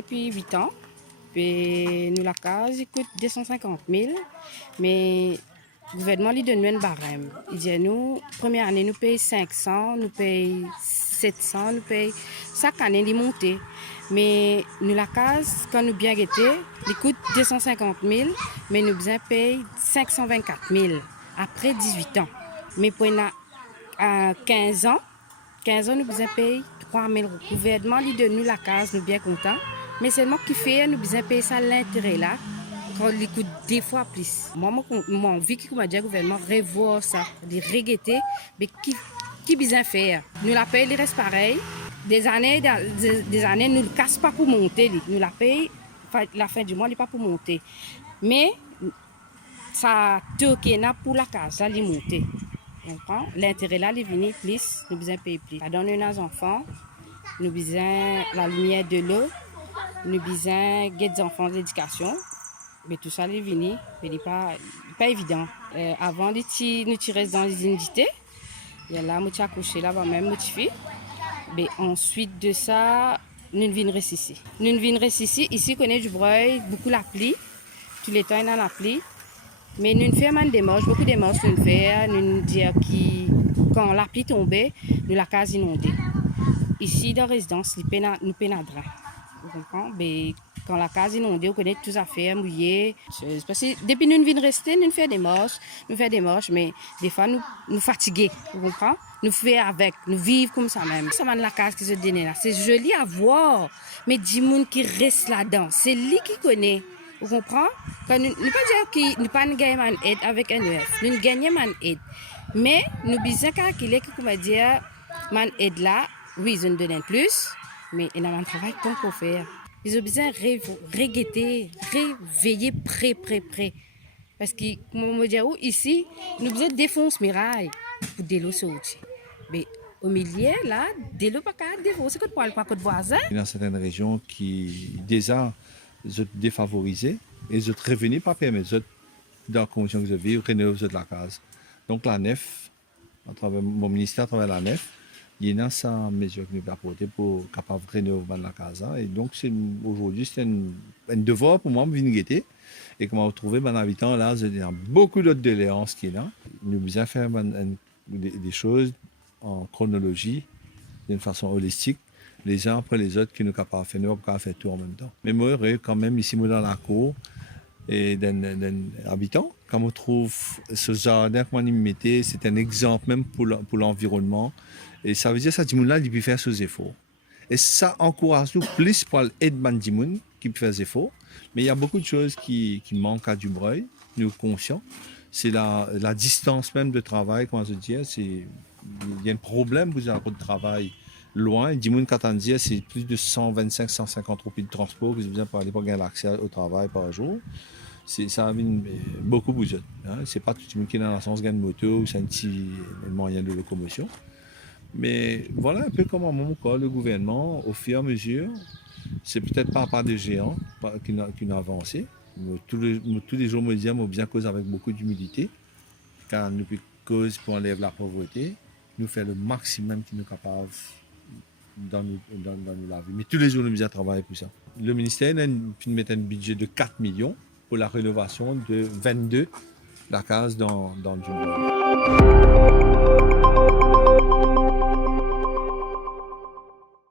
depuis 8 ans. Puis nous, la case, il coûte 250 000. Mais le gouvernement lui donne un barème. Il dit à nous, première année, nous payons 500, nous payons 700, nous payons. Chaque année, il monte. Mais nous, la case, quand nous bien guetté, il coûte 250 000, mais nous besoin payer 524 000 après 18 ans. Mais pour à 15 ans, nous besoin payer 3 000 euros. Le gouvernement lui donne nous la case, nous bien contents. Mais seulement qui fait, nous besoin payer ça l'intérêt là, quand il coûte 2 fois plus. Moi, j'ai envie que le gouvernement revoie ça, de regretter, mais qui besoin faire. Nous la paye, il reste pareil. Des années, nous ne casse pas pour monter. Nous la paye, la fin du mois, il n'est pas pour monter. Mais ça tourne pour la case, ça, il monter. L'intérêt là, il vient plus, nous besoin payer plus. Dans nos enfants, nous besoin la lumière de l'eau, nous besoin des enfants d'éducation. Mais tout ça, il vient, mais il n'est pas évident. Avant, nous tirons dans les unités. Il y a là, nous avons accouché là-bas même, notre fille. Mais ensuite de ça, nous venons ici. Nous venons ici, ici, on a du bruit, beaucoup la pluie. Tous les temps, il y a la pluie. Mais nous faisons des démarches, beaucoup de démarches nous faisons. Nous disons que quand la pluie tombe, nous la case inondée. Ici, dans la résidence, nous pénétrons. Vous comprenez? Mais quand la case inondée, on connaît tout à fait mouillé. Parce que depuis nous venons rester, nous faisons des marches, mais des fois nous fatigués. Vous comprenez? Nous faisons avec, nous vivons comme ça même. Ça la case qui se donne là. C'est joli à voir, mais du monde qui reste là-dedans, c'est lui qui connaît. Vous comprenez? Quand nous ne pas dire que nous pas gagner une aide avec un EF, nous gagnons une aide. Mais nous besoin calculer que comment dire, une aide là, oui, ils nous donnent plus, mais il y a un travail qu'on peut faire. Ils ont besoin de regretter, réveiller près. Parce que, comme on me dit, ici, nous besoin de défoncer miraille pour délo sortir. Mais au milieu, là, délo pas qu'à défoncer, c'est quoi le voisin. Dans certaines régions qui déjà sont défavorisées et sont revenus pas permettre dans la condition que vous vivez, rénover la case. Donc la nef, à travers mon ministère, à travers la nef, il y a une mesure que nous avons apportée pour capable de rénover la casa. Et donc, aujourd'hui, c'est un devoir pour moi de venir guetter. Et comme on trouve un habitant là, il y a beaucoup d'autres doléances qui sont là. Nous devons faire des choses en chronologie, d'une façon holistique, les uns après les autres, qui nous capables de faire, nous capables de faire tout en même temps. Mais moi, quand même, ici, dans la cour, et d'un habitant, quand on trouve ce jardin qu'on y mettait, c'est un exemple même pour l'environnement. Et ça veut dire que ça, Dimoun-là, il peut faire ses efforts. Et ça encourage nous plus pour l'aider Dimoun qui peut faire des efforts. Mais il y a beaucoup de choses qui manquent à Dubreuil, nous sommes conscients. C'est la distance même de travail, comment se dire. Il y a un problème pour un de travail loin. Dimoun, quand on dit, c'est plus de 125-150 roupies de transport que vous avez pour aller pour gagner l'accès au travail par jour. Ça a beaucoup bougé. Hein? Ce n'est pas tout le monde qui est dans le sens de moto ou c'est un petit moyen de locomotion. Mais voilà un peu comment le gouvernement, au fur et à mesure, c'est peut-être pas de géants qui n'a avancé. Tous les jours, je nous bien cause avec beaucoup d'humilité, car nous cause pour enlever la pauvreté, nous faire le maximum qui nous est capable dans la vie. Mais tous les jours, nous bien travailler pour ça. Le ministère a mis un budget de 4 millions pour la rénovation de 22 la case dans le Djumbo.